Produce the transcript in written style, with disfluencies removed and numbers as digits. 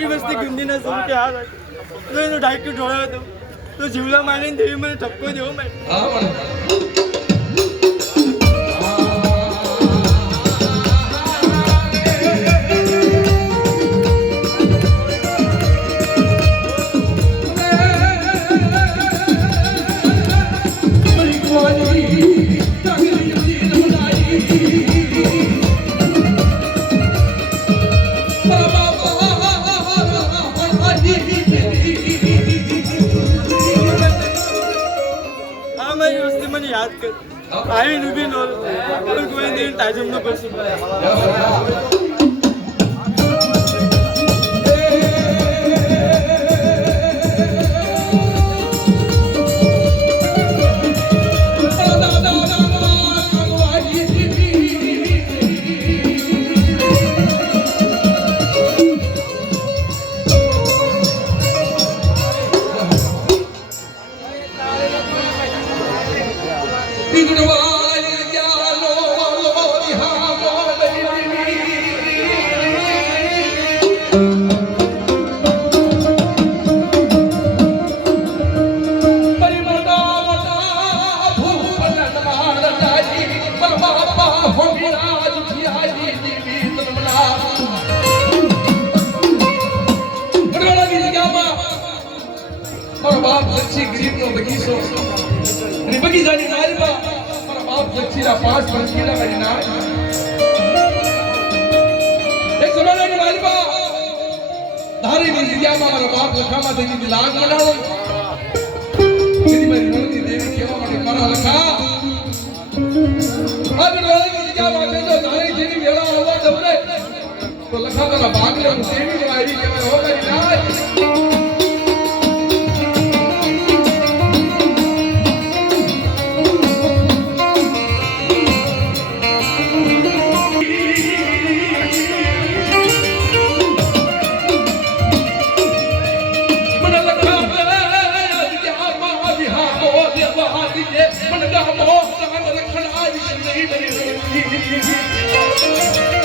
મારી વસ્તી ગુંદીના સૌ કે હાર તો એનો ડાયક્યુ ઢોળ્યો હતો તો જીવલા મારીને દેવી મને ઠપકો દેવો મેં याद कर आई नुबी नोल और कोई दिन टाइम न कर सकता Thank you.